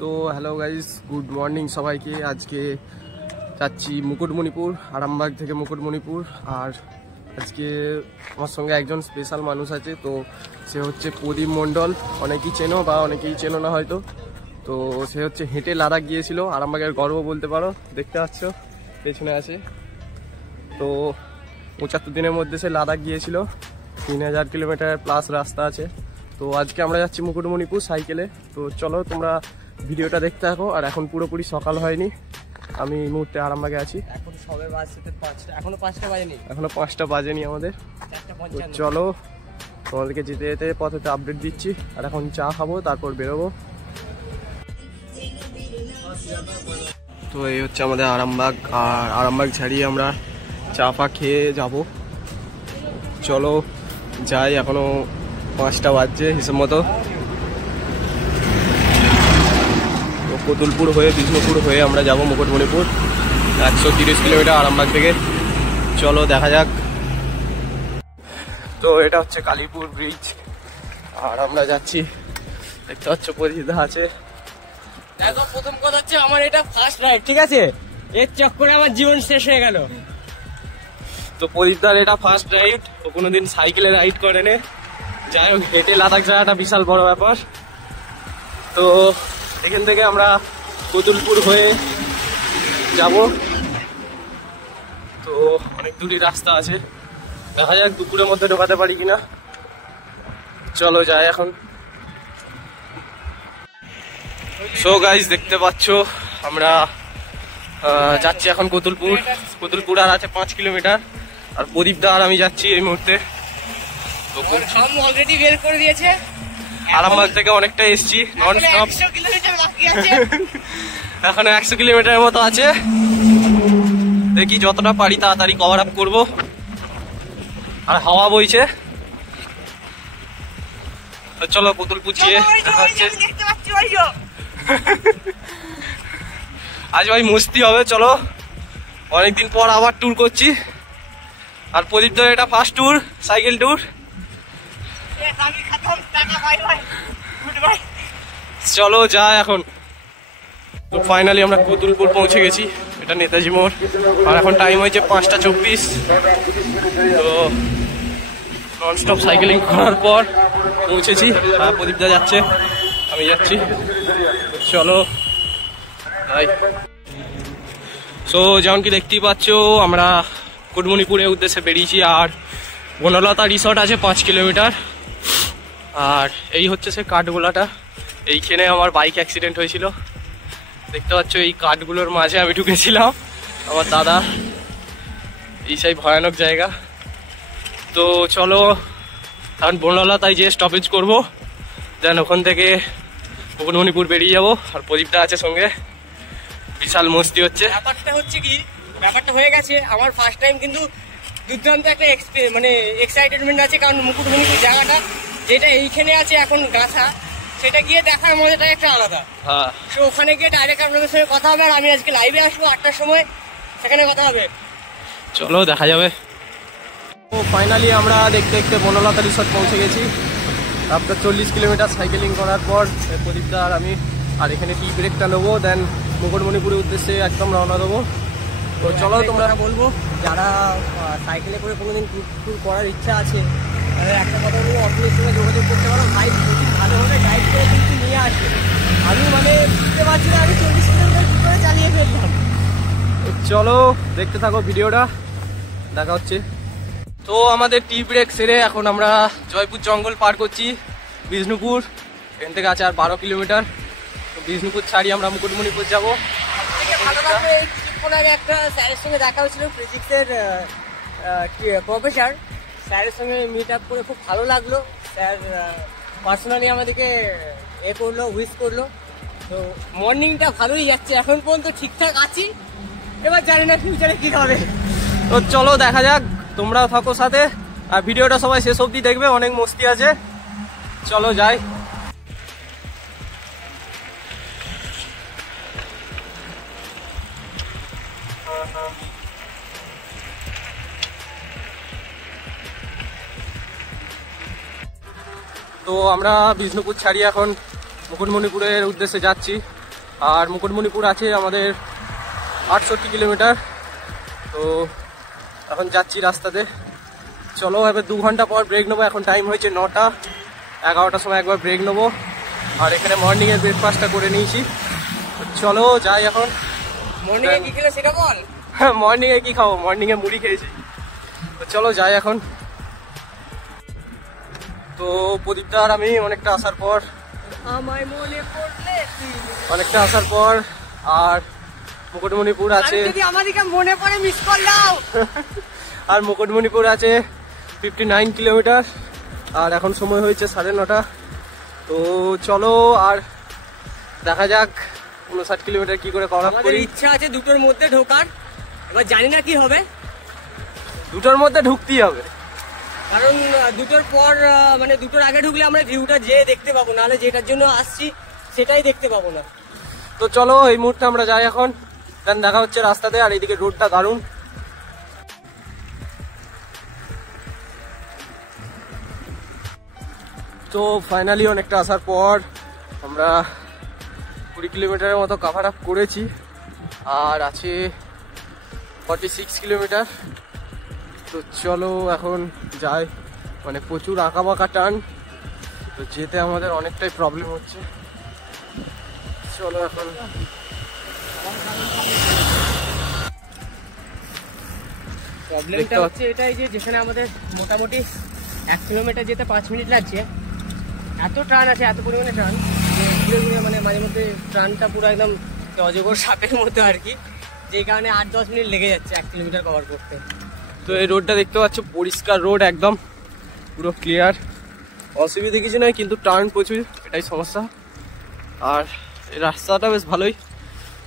তো hello guys, good morning সবাইকে। আজকে যাচ্ছি মুকুটমণিপুর, আরামবাগ থেকে মুকুটমণিপুর। আর আজকে আমার সঙ্গে একজন স্পেশাল মানুষ আছে, তো সে হচ্ছে প্রদীপ মণ্ডল। অনেকেই চেনো বা অনেকেই চেনো না হয়তো। তো সে হচ্ছে হেঁটে লাদাখ গিয়েছিল, আরামবাগের গর্ব বলতে পারো। দেখতে পাচ্ছ পেছনে আছে। তো 75 দিনের মধ্যে সে লাদাখ গিয়েছিল। 3000 কিলোমিটার প্লাস রাস্তা আছে। তো আজকে আমরা যাচ্ছি মুকুটমণিপুর সাইকেলে। তো চলো তোমরা ভিডিওটা দেখতে থাকো। আর এখন পুরোপুরি সকাল হয়নি, আমি এই মুহূর্তে আরামবাগে আছি। এখন সবে বাজছে 5টা, এখনো 5টা বাজেনি, এখনো 5টা বাজেনি আমাদের। তো চলো তোমাদেরকে যেতে যেতে পথেতে আপডেট দিচ্ছি। আর এখন চা খাবো, তারপর বেরোবো। তো এই হচ্ছে আমাদের আরামবাগ। আর আরামবাগ ছাড়িয়ে আমরা চা ফা খেয়ে যাব। চলো যাই, এখনো 5টা বাজছে হিসেব মতো। কতুলপুর হয়ে বিষ্ণুপুর হয়ে আমরা যাব মুকুটমণিপুর। 130 কিলোমিটার আরামবাগ থেকে। চলো দেখা যাক। তো এটা হচ্ছে কালীপুর ব্রিজ, আর আমরা যাচ্ছি। দেখতে পাচ্ছ পরিচিত আছে। দেখো, প্রথম কথা হচ্ছে আমার এটা ফার্স্ট রাইড, ঠিক আছে? এর চক্করে আমার জীবন শেষ হয়ে গেল। তো প্রদীপদার এটা ফার্স্ট রাইড, ও কোনোদিন সাইকেলে রাইড করে নে। যাই হোক, হেঁটে লাদাখ যাওয়াটা বিশাল বড় ব্যাপার। তো এখান থেকে আমরা কতুলপুর হয়ে যাব। তো অনেক দূরই রাস্তা আছে, দেখা যাক দুপুরের মধ্যে ঢোকাতে পারি কিনা। চলো যাই এখন। সো গাইস, দেখতে পাচ্ছ আমরা যাচ্ছি এখন কতুলপুর। কতুলপুর আর আছে 5 কিলোমিটার। আর প্রদীপদা আর আমি যাচ্ছি এই মুহূর্তে। তো অলরেডি বের করে দিয়েছে। আরামবাগ থেকে অনেকটা এসছি, নন স্টপ। 100 কিলোমিটার বাকি আছে। এখনো 100 কিলোমিটারের মতো আছে। দেখি যতটা পারি তাড়াতাড়ি কভার আপ করবো। আর হাওয়া বইছে। চলো কতুলপুর গিয়ে দেখা হচ্ছে। আজ ভাই মস্তি হবে। চলো, অনেকদিন পর আবার ট্যুর করছি। আর প্রদীপ দা এটা ফার্স্ট ট্যুর, সাইকেল ট্যুর। চলো যাই এখন। তো ফাইনালি আমরা কতুলপুর পৌঁছে গেছি। এটা নেতাজি মোড়। আর এখন টাইম হয়েছে 5টা 24। তো ননস্টপ সাইকেলিং করার পর পৌঁছেছি। আর প্রদীপদা যাচ্ছে, আমি যাচ্ছি। চলো যাই। সো যেমন কি দেখতেই পাচ্ছ, আমরা মুকুটমণিপুরের উদ্দেশ্যে বেরিয়েছি। আর বনলতা রিসর্ট আছে 5 কিলোমিটার। আর এই হচ্ছে সে কাঠগোলাটা। এইখানে আমার বাইক অ্যাক্সিডেন্ট হয়েছিল। দেখতে পাচ্ছ এই কাঠগুলোর মাঝে আমি ঢুকেছিলাম, আমার দাদা। এই সেই ভয়ানক জায়গা। তো চলো এখন বনলতায় যে স্টপেজ করবো, দেন ওখান থেকে মুকুটমণিপুর বেরিয়ে যাবো। আর প্রদীপটা আছে সঙ্গে, বিশাল মস্তি হচ্ছে। ব্যাপারটা হয়ে গেছে আমার ফার্স্ট টাইম, কিন্তু দুর্দান্ত একটা মানে এক্সাইটেডমেন্ট আছে। কারণ মুকুটমণিপুর জায়গাটা যেটা এইখানে আছে এখন গাছা, সেটা গিয়ে দেখার মজাটা একটা আলাদা। হ্যাঁ, তো ওখানে গিয়ে ডাইরেক্ট আপনাদের সঙ্গে কথা হবে। আর আমি আজকে লাইভে আসবো 8টার সময়, সেখানে কথা হবে। চলো দেখা যাবে। তো ফাইনালি আমরা দেখতে দেখতে বনলতা রিসর্ট পৌঁছে গেছি। আফটার 40 কিলোমিটার সাইকেলিং করার পর প্রদীপদা আর আমি। আর এখানে টি ব্রেকটা নেবো, দেন মুকুটমণিপুরের উদ্দেশ্যে একদম রওনা দেবো। তো চলো তোমরা বলবো, যারা সাইকেলে করে কোনোদিন ট্যুর করার ইচ্ছা আছে, তাদের একটা কথা বলবো, অফিসের সঙ্গে যোগাযোগ করতে পারো। ভাই ভালোভাবে গাইড করে কিন্তু নিয়ে আসবে। আমি মানে বুঝতে পারছি না, আমি 40 কিলোমিটার কী করে চালিয়ে ফেললাম। চলো দেখতে থাকো ভিডিওটা, দেখা হচ্ছে। তো আমাদের টি ব্রেক সেরে এখন আমরা জয়পুর জঙ্গল পার করছি। বিষ্ণুপুর এখান থেকে আছে আর 12 কিলোমিটার। তো বিষ্ণুপুর ছাড়িয়ে আমরা মুকুটমণিপুর যাবো। ভালো লাগবে। কিছুক্ষণ আগে একটা স্যারের সঙ্গে দেখা হয়েছিল, ফিজিক্সের প্রফেসর। স্যারের সঙ্গে মিট আপ করে খুব ভালো লাগলো। স্যার পার্সোনালি আমাদেরকে করলো, উইশ করলো। তো মর্নিংটা ভালোই যাচ্ছে, এখন পর্যন্ত ঠিকঠাক আছি। এবার জানি না ফিউচারে কী হবে। তো চলো দেখা যাক, তোমরাও থাকো সাথে। আর ভিডিওটা সবাই শেষ অবধি দেখবে, অনেক মস্তি আছে। চলো যাই। তো আমরা বিষ্ণুপুর ছাড়িয়ে এখন মুকুটমণিপুরের উদ্দেশ্যে যাচ্ছি। আর মুকুটমণিপুর আছে আমাদের 68 কিলোমিটার। তো এখন যাচ্ছি রাস্তাতে। চলো এবার 2 ঘন্টা পর ব্রেক নেবো। এখন টাইম হয়েছে 9টা, 11টার সময় একবার ব্রেক নেবো। আর এখানে মর্নিংয়ের ব্রেকফাস্টটা করে নিয়েছি। চলো যাই এখন। মর্নিংয়ে কি খেলে সেটা বল। হ্যাঁ, মর্নিংয়ে কি খাবো, মর্নিংয়ে মুড়ি খেয়েছি। তো চলো যাই এখন। তো প্রদীপদা আর আমি অনেকটা আসার পর আর মুকুটমণিপুর আছে, আমাদেরকে মনে পড়ে মিস কল দাও। আর মুকুটমণিপুর আছে 59 কিলোমিটার। আর এখন সময় হয়েছে 9:30। তো চলো আর দেখা যাক 59 কিলোমিটার কি করে কভার আপ করি। ইচ্ছা আছে 2টোর মধ্যে ঢোকার, এবার জানি না কি হবে। 2টোর মধ্যে ঢুকতেই হবে, কারণ 2টোর পর মানে 2টোর আগে ঢুকলে আমরা ভিউটা যেয়ে দেখতে পাবো, নাহলে যেটার জন্য আসছি সেটাই দেখতে পাবো না। তো চলো এই মুহূর্তে আমরা যাই এখন, দেন দেখা হচ্ছে রাস্তাতে। আর এইদিকে রোডটা দারুণ। তো ফাইনালি অনেকটা আসার পর আমরা 20 কিলোমিটারের মতো কভার আপ করেছি। আর আছে 46 কিলোমিটার। তো চলো এখন যাই। মানে প্রচুর আঁকা বাঁকা টান, তো যেতে আমাদের অনেকটাই প্রবলেম হচ্ছে। চলো এখন প্রবলেমটা হচ্ছে এটাই যে যেখানে আমাদের মোটামুটি 1 কিলোমিটার যেতে 5 মিনিট লাগছে, এত টান আছে, এত পরিমাণে টান যে ঘুরে ঘুরে মানে মাঝে মধ্যে টানটা পুরো একদম অজগর সাপের মতো আর কি, যে কারণে 8-10 মিনিট লেগে যাচ্ছে 1 কিলোমিটার কভার করতে। তো এই রোডটা দেখতে পাচ্ছ, পরিষ্কার রোড, একদম পুরো ক্লিয়ার, অসুবিধা কিছু নয়, কিন্তু টার্ন প্রচুর, এটাই সমস্যা। আর এই রাস্তাটা বেশ ভালোই।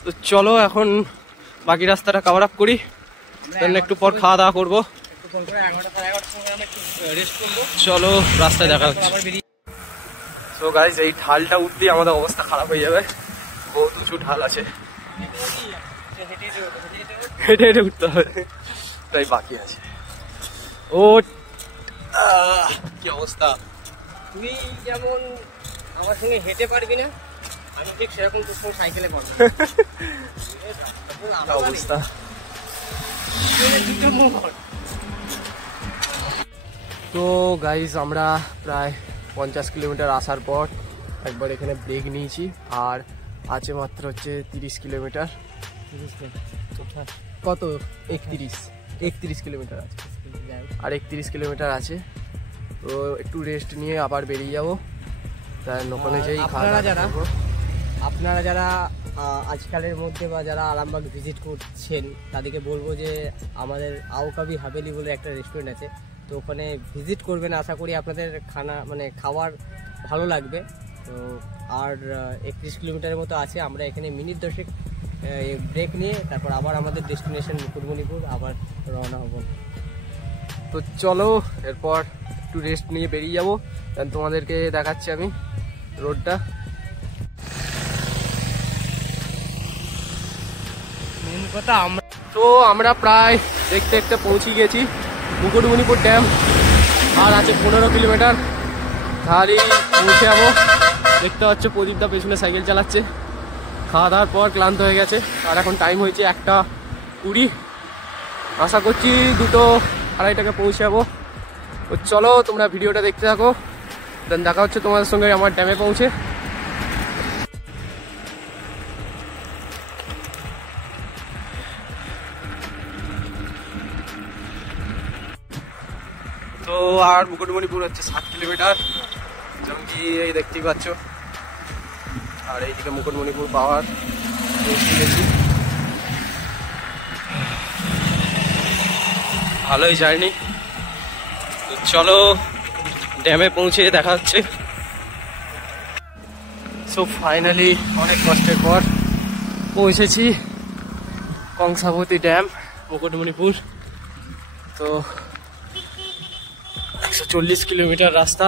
তো চলো এখন বাকি রাস্তাটা কভার আপ করি, দেন একটু পর খাওয়া দাওয়া করবো। চলো রাস্তায় দেখা হচ্ছে। তো গাইস, এই ঢালটা উঠতেই আমাদের অবস্থা খারাপ হয়ে যাবে, বহুত উঁচু ঢাল আছে, হেঁটে হেঁটে উঠতে হবে, তাই বাকি আছে। ও কি অবস্থা! তুই যেমন আমার সঙ্গে হেঁটে পারবি না, আমি ঠিক সেরকম তোর সঙ্গে সাইকেলে পারবো। অবস্থা। তো গাইস, আমরা প্রায় 50 কিলোমিটার আসার পর একবার এখানে ব্রেক নিয়েছি। আর আছে মাত্র হচ্ছে 30 কিলোমিটার। কত? 31 কিলোমিটার আছে, আর 31 কিলোমিটার আছে। তো একটু রেস্ট নিয়ে আবার বেরিয়ে যাবো। তাই ওখানে যেই আপনারা যারা আজকালের মধ্যে বা যারা আরামবাগ ভিজিট করছেন, তাদেরকে বলবো যে আমাদের আওকাবি হাভেলি বলে একটা রেস্টুরেন্ট আছে, তো ওখানে ভিজিট করবেন। আশা করি আপনাদের খাবার ভালো লাগবে। তো আর 31 কিলোমিটারের মতো আছে। আমরা এখানে মিনিট 10 ব্রেক নিয়ে তারপর আবার আমাদের ডেস্টিনেশন মুকুটমণিপুর আবার রওনা হব। তো চলো এরপর একটু রেস্ট নিয়ে বেরিয়ে যাবো, দেন তোমাদেরকে দেখাচ্ছি আমি রোডটা। মেন কথা আমরা প্রায় দেখতে দেখতে পৌঁছে গেছি মুকুটমণিপুর ড্যাম। আর আছে 15 কিলোমিটার, তাহলেই পৌঁছে যাবো। দেখতে পাচ্ছ প্রদীপদা পেছনে সাইকেল চালাচ্ছে, খাওয়া দাওয়ার পর ক্লান্ত হয়ে গেছে। আর এখন টাইম হয়েছে 1:20। আশা করছি 2:30 পৌঁছে যাবো। তো চলো তোমরা ভিডিওটা দেখতে থাকো, দেন দেখা হচ্ছে তোমাদের সঙ্গে আমার ড্যামে পৌঁছে। তো আর মুকুটমণিপুর হচ্ছে 7 কিলোমিটার, যেমন কি এই দেখতেই পাচ্ছ। আর এইদিকে মুকুটমণিপুর পাওয়ার ভালোই জার্নি। তো চলো ড্যামে পৌঁছে দেখা হচ্ছে। সো ফাইনালি অনেক কষ্টের পর পৌঁছেছি কংসাবতী ড্যাম, মুকুটমণিপুর। তো 140 কিলোমিটার রাস্তা,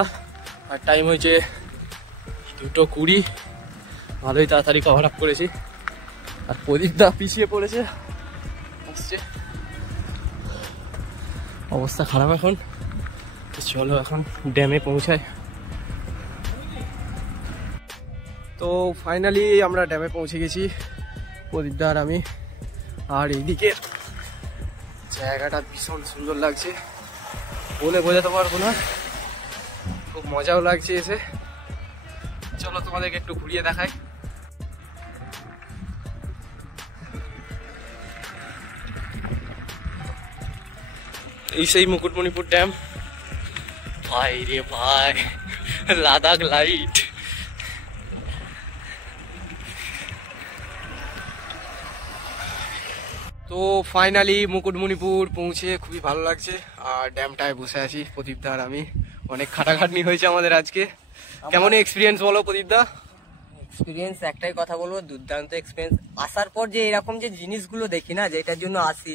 আর টাইম হয়েছে 2:20। ভালোই তাড়াতাড়ি কভার আপ করেছি। আর প্রদীপদা পিছিয়ে পড়েছে, আসছে, অবস্থা খারাপ এখন। চলো এখন ড্যামে পৌঁছায়। তো তো ফাইনালি আমরা ড্যামে পৌঁছে গেছি, প্রদীপদা আর আমি। আর এইদিকে জায়গাটা ভীষণ সুন্দর লাগছে, বলে বোঝাতে পারবো না, খুব মজাও লাগছে এসে। চলো তোমাদেরকে একটু ঘুরিয়ে দেখাই। এই সেই মুকুটমণিপুর ড্যাম। ভাই রে ভাই, লাদাখ লাইট। তো ফাইনালি মুকুটমণিপুর পৌঁছে খুবই ভালো লাগছে। আর ড্যামটায় বসে আছি প্রদীপদা আর আমি। অনেক খাটাখাটনি হয়েছে আমাদের আজকে। কেমন এক্সপিরিয়েন্স বলো প্রদীপদা? এক্সপিরিয়েন্স একটাই কথা বলবো, দুর্দান্ত এক্সপিরিয়েন্স। আসার পর যে এরকম যে জিনিসগুলো দেখি না, যেটার জন্য আসি,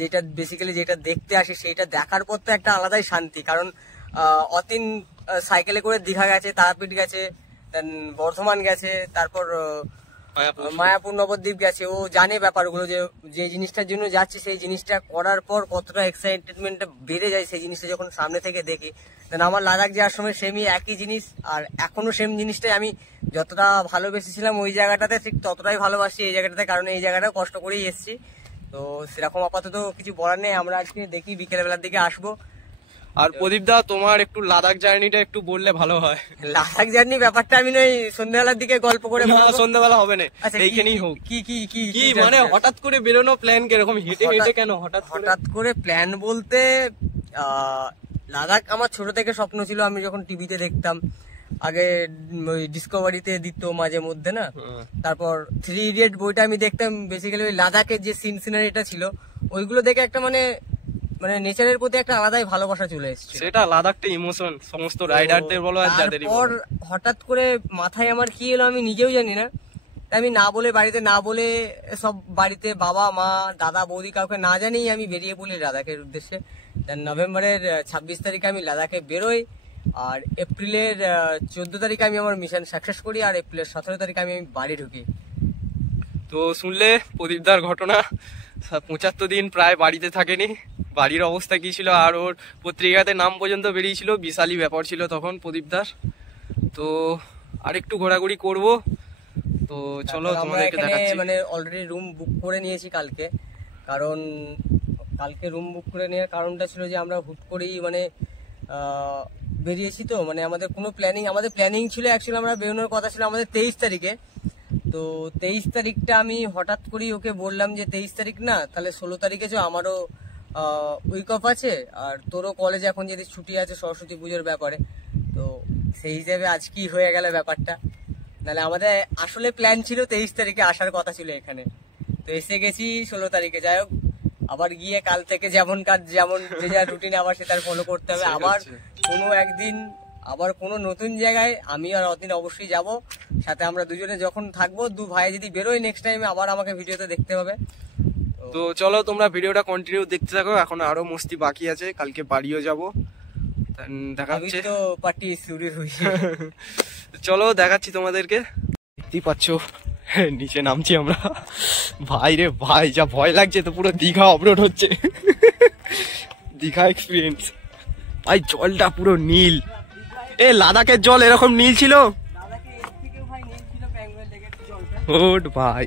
যেটা বেসিক্যালি যেটা দেখতে আসি, সেইটা দেখার পর তো একটা আলাদাই শান্তি। কারণ অতীন সাইকেলে করে দীঘা গেছে, তারাপীঠ গেছে, বর্ধমান গেছে, তারপর মায়াপুর নবদ্বীপ গেছে। ও জানে ব্যাপারগুলো, যে জিনিসটার জন্য যাচ্ছে সেই জিনিসটা করার পর কতটা এক্সাইটমেন্টটা বেড়ে যায় সেই জিনিসটা যখন সামনে থেকে দেখি। দেন আমার লাদাখ যাওয়ার সময় সেমই একই জিনিস, আর এখনো সেম জিনিসটাই আমি যতটা ভালোবেসেছিলাম ওই জায়গাটাতে ঠিক ততটাই ভালোবাসি এই জায়গাটাতে, কারণ এই জায়গাটা কষ্ট করেই এসেছি। তো সেরকম আপাতত কিছু বলার নেই, আমরা আজকে দেখি বিকেলবেলার দিকে আসবো। আর প্রদীপদা তোমার একটু লাদাখ জার্নিটা একটু বললে ভালো হয়। লাদাখ জার্নি ব্যাপারটা আমি নয় সন্ধ্যাবেলার দিকে গল্প করে। সন্ধ্যাবেলা হবে না, আচ্ছা এইখানেই হোক। কি কি কি কি মানে হঠাৎ করে বেরোনো প্ল্যান কিরকম? হেঁটে হেঁটে কেন হঠাৎ করে প্ল্যান বলতে, লাদাখ আমার ছোট থেকে স্বপ্ন ছিল। আমি যখন টিভিতে দেখতাম, আগে ওই ডিসকভারিতে দিত মাঝে মধ্যে না, তারপর 3 ইডিয়ট বইটা আমি দেখতাম। বেসিক্যালি ওই লাদাখের যে সিনারিটা ছিল ওইগুলো দেখে একটা মানে নেচারের প্রতি একটা আলাদাই ভালোবাসা চলে এসেছে। সেটা লাদাখটা ইমোশন, সমস্ত রাইডারদের বলো আর যাদেরই বলো। হঠাৎ করে মাথায় আমার কি এলো আমি নিজেও জানি না। আমি না বলে, বাড়িতে না বলে, সব বাড়িতে বাবা মা দাদা বৌদি কাউকে না জানিয়ে আমি বেরিয়ে পড়ি লাদাখের উদ্দেশ্যে। নভেম্বরের 26 তারিখে আমি লাদাখে বেরোই, আর এপ্রিলের 14 তারিখে আমি আমার মিশন সাকসেস করি, আর এপ্রিলের 17 তারিখে আমি বাড়ি ঢুকি। তো শুনলে প্রদীপদার ঘটনা, 75 দিন প্রায় বাড়িতে থাকেনি। বাড়ির অবস্থা কি ছিল, আর ওর পত্রিকাতে নাম পর্যন্ত বেরিয়েছিল। বিশালই ব্যাপার ছিল তখন প্রদীপদার। তো আরেকটু ঘোরাঘুরি করব। তো চলো তোমাদেরকে দেখাচ্ছি। মানে অলরেডি রুম বুক করে নিয়েছি কালকে, কারণ কালকে রুম বুক করে নেওয়ার কারণটা ছিল যে আমরা হুট করেই মানে বেরিয়েছি। তো মানে আমাদের কোনো প্ল্যানিং ছিল অ্যাকচুয়ালি আমরা বেরোনোর কথা ছিল আমাদের 23 তারিখে। তো 23 তারিখটা আমি হঠাৎ করেই ওকে বললাম যে 23 তারিখ না, তাহলে 16 তারিখে চো, আমারও উইক অফ আছে, আর তোরও কলেজে এখন যদি ছুটি আছে সরস্বতী পুজোর ব্যাপারে। তো সেই হিসেবে আজকেই হয়ে গেল ব্যাপারটা। নাহলে আমাদের আসলে প্ল্যান ছিল 23 তারিখে আসার কথা ছিল এখানে। তো এসে গেছি 16 তারিখে। যাই হোক, আবার গিয়ে কাল থেকে যেমন কাজ যেমন যে যা রুটিনে আবার সেটা ফলো করতে হবে। আবার কোনো একদিন আবার কোনো নতুন জায়গায় আমি আর অতীন অবশ্যই যাব, সাথে আমরা দুজনে যখন থাকবো, দু ভাই যদি বেরোই নেক্সট টাইমে আবার আমাকে ভিডিওতে দেখতে হবে। তো চলো তোমরা ভিডিওটা কন্টিনিউ দেখতে থাকো, এখন আরো মস্তি বাকি আছে, কালকে বাড়িও যাব, দেখাচ্ছি তো পার্টি শুরু হয়েছে। চলো দেখাচ্ছি তোমাদেরকে। দেখতেই পাচ্ছ নিচে নামছি আমরা। ভাই রে ভাই, যা ভয় লাগছে, তো পুরো দীঘা অফরোড হচ্ছে। দীঘা এক্সপিরিয়েন্স। ভাই জলটা পুরো নীল। এ লাদাখের জল এরকম নীল ছিল? ওট ভাই।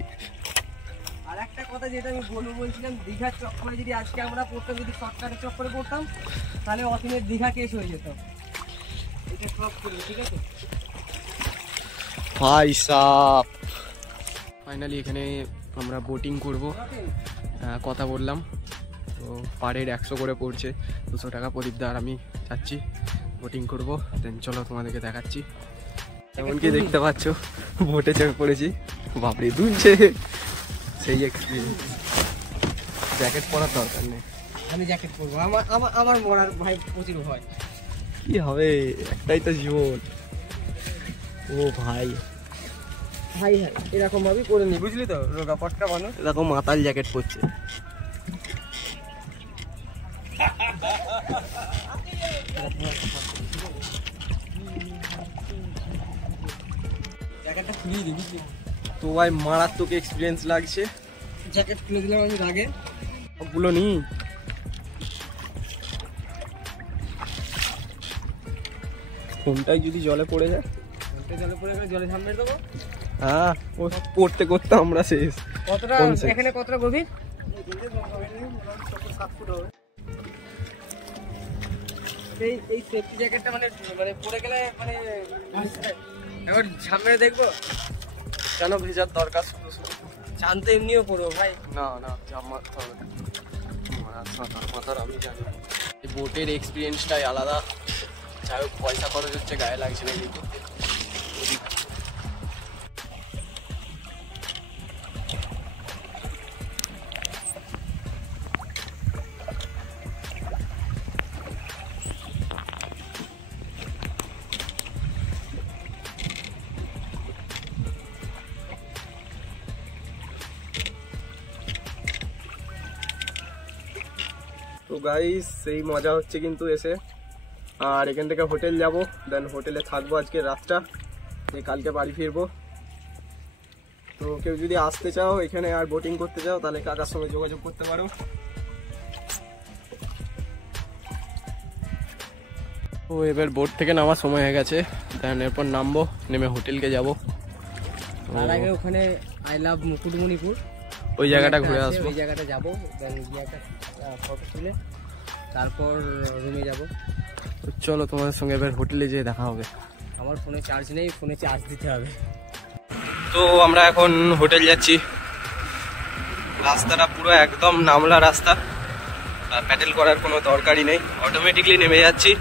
আর একটা কথা যেটা আমি বলছিলাম, দীঘার চক্করে যদি আজকে আমরা পড়তাম, যদি শর্টকাটের চক্করে পড়তাম, তাহলে অতীনের দীঘা কেস হয়ে যেত। এটা সব করবে, ঠিক আছে ভাই সাপ। ফাইনালি এখানে আমরা বোটিং করব, কথা বললাম। তো পাড়ের 100 করে পড়ছে, 200 টাকা। প্রদীপদা আর আমি যাচ্ছি, বোটিং করব। দেন চলো তোমাদেরকে দেখাচ্ছি। এমনকি দেখতে পাচ্ছ বোটে চেপে পড়েছি, বাপরে দুলছে, সেই এক্সপিরিয়েন্স। জ্যাকেট পরার দরকার নেই, আমি জ্যাকেট পরবো। আমার মরার ভাই প্রচুর ভয়। কি হবে, একটাই তো জীবন। ও ভাই ভাই হ্যাঁ, এরকম ভাবেই করে নি, বুঝলি তো, রোগা পটকা মানুষ এরকম মাতাল জ্যাকেট পরছে। জ্যাকেটটা খুলিয়ে দিই, বুঝলি তো ভাই মারাত্মক এক্সপিরিয়েন্স লাগছে। জ্যাকেট খুলে দিলাম আমি আগে, সবগুলো নি। ফোনটাই যদি জলে পড়ে যায়। জলে পড়ে গেলে জলে ঝাঁপ মেরে দেবো। হ্যাঁ, ও পড়তে করতে আমরা শেষ। কতটা এখানে কতটা গভীর? এই সেফটি জ্যাকেটটা মানে পড়ে গেলে মানে এখন ঝাঁপ মেরে দেখবো। কেন ভেজার দরকার? শুধু শুধু চান তো এমনিও পড়বো ভাই। না না, ঝাঁপ মারতে হবে না। মাথার আমি জানি, এই বোটের এক্সপিরিয়েন্সটাই আলাদা। যাই হোক, পয়সা খরচ হচ্ছে, গায়ে লাগছে না এই করতে। তো গাইস, সেই মজা হচ্ছে কিন্তু এসে। আর এখান থেকে হোটেল যাব, দেন হোটেলে থাকবো আজকে রাতটা, কালকে বাড়ি ফিরবো। তো কেউ যদি আসতে চাও এখানে আর বোটিং করতে চাও, তাহলে কাকার সঙ্গে যোগাযোগ করতে পারো। তো এবার বোট থেকে নামার সময় হয়ে গেছে, দেন এরপর নামবো, নেমে হোটেলকে যাব। তার আগে ওখানে আই লাভ মুকুটমণিপুর ওই জায়গাটা ঘুরে আসবো। ওই জায়গাটা যাবো, দেন গিয়ে একটা ফটো তুলে তারপর রুমে যাব। চলো, তোমাদের সঙ্গে এবার হোটেলে যেয়ে দেখা হবে। আমার ফোনে চার্জ নেই, ফোনে চার্জ দিতে হবে। তো আমরা এখন হোটেল যাচ্ছি। রাস্তাটা পুরো একদম নামলা রাস্তা, প্যাডেল করার কোনো দরকারই নেই, অটোমেটিকলি নেমে যাচ্ছি।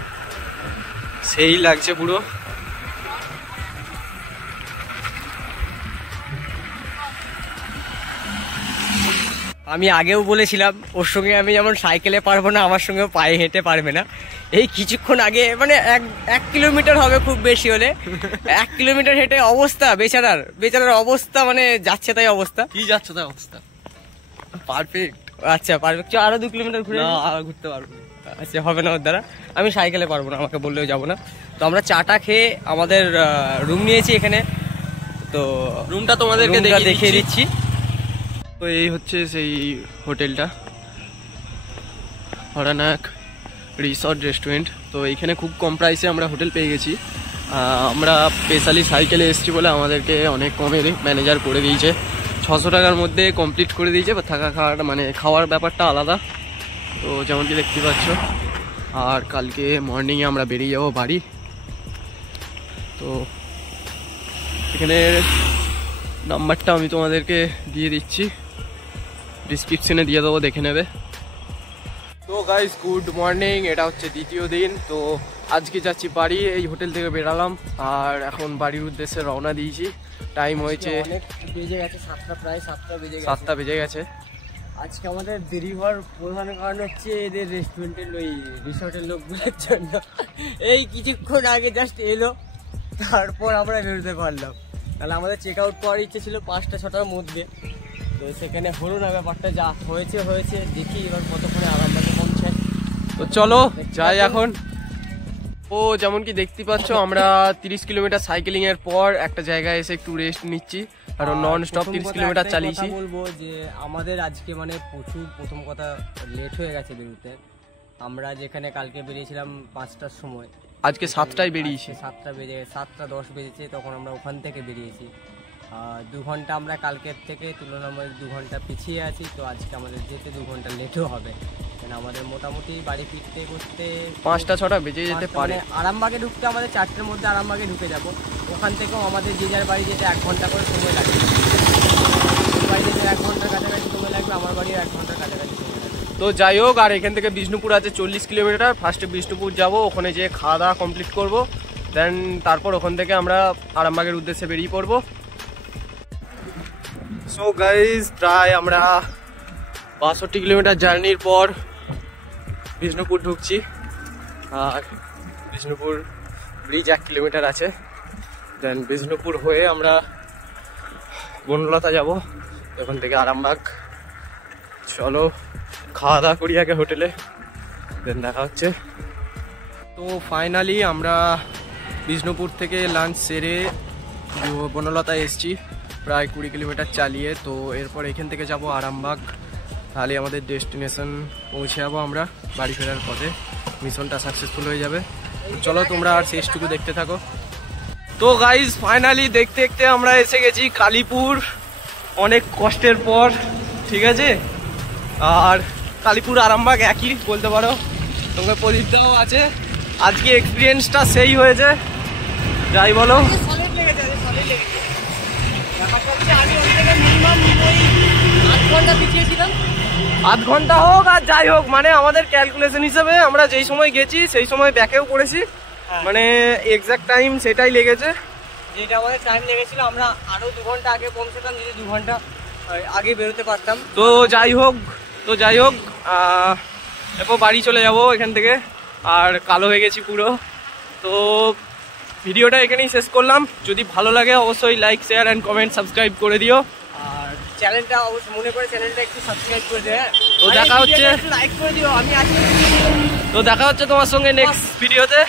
সেই লাগছে পুরো। আমি আগেও বলেছিলাম ওর সঙ্গে আমি যেমন সাইকেলে পারবো না, আমার সঙ্গেও পায়ে হেঁটে পারবে না। এই কিছুক্ষণ আগে মানে এক কিলোমিটার হবে খুব বেশি হলে, 1 কিলোমিটার হেঁটে অবস্থা বেচারার অবস্থা মানে যাচ্ছে তাই অবস্থা। কি যাচ্ছে তাই অবস্থা? পারফেক্ট। আচ্ছা পারফেক্ট, আরো 2 কিলোমিটার ঘুরে ঘুরতে পারবো। আচ্ছা, হবে না ওর দ্বারা, আমি সাইকেলে পারবো না, আমাকে বললেও যাবো না। তো আমরা চাটা খেয়ে আমাদের রুম নিয়েছি এখানে, তো রুমটা তোমাদেরকে দেখিয়ে দিচ্ছি। তো এই হচ্ছে সেই হোটেলটা, হরানাক রিসর্ট রেস্টুরেন্ট। তো এইখানে খুব কম প্রাইসে আমরা হোটেল পেয়ে গেছি। আমরা স্পেশালি সাইকেলে এসেছি বলে আমাদেরকে অনেক কমে ম্যানেজার করে দিয়েছে, 600 টাকার মধ্যে কমপ্লিট করে দিয়েছে। বা থাকা খাওয়াটা মানে খাওয়ার ব্যাপারটা আলাদা, তো যেমনটি দেখতে পাচ্ছ। আর কালকে মর্নিংয়ে আমরা বেরিয়ে যাবো বাড়ি। তো এখানে নাম্বারটা আমি তোমাদেরকে দিয়ে দিচ্ছি, ডিসক্রিপশনে দিয়ে দেবো, দেখে নেবে। তো গাইস, গুড মর্নিং। এটা হচ্ছে দ্বিতীয় দিন। তো আজকে যাচ্ছি বাড়ি, এই হোটেল থেকে বেরালাম আর এখন বাড়ির উদ্দেশ্যে রওনা দিয়েছি। টাইম হয়েছে অনেক বেজে গেছে, 7টা, প্রায় 7টা বেজে গেছে। 7টা বেজে গেছে। আজকে আমাদের দেরি হওয়ার প্রধান কারণ হচ্ছে এদের রেস্টুরেন্টের ওই রিসর্টের লোকগুলোর জন্য। এই কিছুক্ষণ আগে জাস্ট এলো, তারপর আমরা বেরোতে পারলাম। তাহলে আমাদের চেক আউট করার ইচ্ছে ছিল 5টা-6টার মধ্যে, তো সেখানে হলো না। ব্যাপারটা যা হয়েছে দেখি এবার কতক্ষণে আরামবাগে পৌঁছায়। তো চলো যাই এখন। ও যেমন কি দেখতে পাচ্ছ, আমরা 30 কিলোমিটার সাইকেলিং এর পর একটা জায়গায় এসে একটু রেস্ট নিচ্ছি, কারণ নন স্টপ 30 কিলোমিটার চালিয়েছি। বলবো যে আমাদের আজকে মানে প্রথম কথা লেট হয়ে গেছে বেরোতে। আমরা যেখানে কালকে বেরিয়েছিলাম 5টার সময়, আজকে 7টায় বেরিয়েছি। 7:10 বেজেছে, তখন আমরা ওখান থেকে বেরিয়েছি। 2 ঘন্টা আমরা কালকের থেকে তুলনামূলক 2 ঘন্টা পিছিয়ে আছি। তো আজকে আমাদের যেতে 2 ঘন্টা লেটও হবে, কারণ আমাদের মোটামুটি বাড়ি ফিরতে করতে 5টা-6টা বেজে যেতে পারে। আরামবাগে ঢুকতে আমাদের 4টের মধ্যে আরামবাগে ঢুকে যাব। ওখান থেকেও আমাদের যে যার বাড়ি যেতে 1 ঘন্টা করে সময় লাগবে। বাড়ি যেতে 1 ঘন্টার কাছাকাছি সময় লাগবে, আমার বাড়িও 1 ঘন্টার কাছাকাছি সময় লাগবে। তো যাই হোক, আর এখান থেকে বিষ্ণুপুর আছে 40 কিলোমিটার। ফার্স্টে বিষ্ণুপুর যাব, ওখানে যেয়ে খাওয়া দাওয়া কমপ্লিট করবো, দেন তারপর ওখান থেকে আমরা আরামবাগের উদ্দেশ্যে বেরিয়ে পড়বো। সো গাইজ, প্রায় আমরা 62 কিলোমিটার জার্নির পর বিষ্ণুপুর ঢুকছি। আর বিষ্ণুপুর ব্রিজ 1 কিলোমিটার আছে, দেন বিষ্ণুপুর হয়ে আমরা বনলতা যাব, ওখান থেকে আরামবাগ। চলো খাওয়া দাওয়া করি আগে হোটেলে, দেন দেখা হচ্ছে। তো ফাইনালি আমরা বিষ্ণুপুর থেকে লাঞ্চ সেরে বনলতায় এসছি, প্রায় 20 কিলোমিটার চালিয়ে। তো এরপর এখান থেকে যাব আরামবাগ, তাহলে আমাদের ডেস্টিনেশন পৌঁছে যাবো আমরা বাড়ি ফেরার পথে। মিশনটা সাকসেসফুল হয়ে যাবে। চলো তোমরা আর শেষটুকু দেখতে থাকো। তো গাইজ ফাইনালি দেখতে দেখতে আমরা এসে গেছি কালীপুর, অনেক কষ্টের পর, ঠিক আছে। আর কালীপুর আরামবাগ একই বলতে পারো, সঙ্গে প্রদীপটাও আছে। আজকে এক্সপিরিয়েন্সটা সেই হয়েছে, যাই বলো। আধ ঘন্টা হোক আর যাই হোক, মানে আমাদের ক্যালকুলেশন হিসেবে আমরা যেই সময় গেছি সেই সময় ব্যাকেও করেছি, মানে এক্সাক্ট টাইম সেটাই লেগেছে। যেটা আমাদের টাইম লেগেছিল, আমরা আরো 2 ঘন্টা আগে পৌঁছতাম, যদি 2 ঘন্টা আগে বেরোতে পারতাম। তো যাই হোক এরপর বাড়ি চলে যাব এখান থেকে, আর কালো হয়ে গেছি পুরো। তো ভিডিওটা এখানেই শেষ করলাম। যদি ভালো লাগে অবশ্যই like, share and comment, subscribe করে দিও। আর চ্যানেলটা অবশ্যই মনে করে চ্যানেলটা একটু সাবস্ক্রাইব করে দিও। তো দেখা হচ্ছে, লাইক করে দিও, আমি আছি। তো দেখা হচ্ছে তোমার সঙ্গে নেক্সট ভিডিওতে।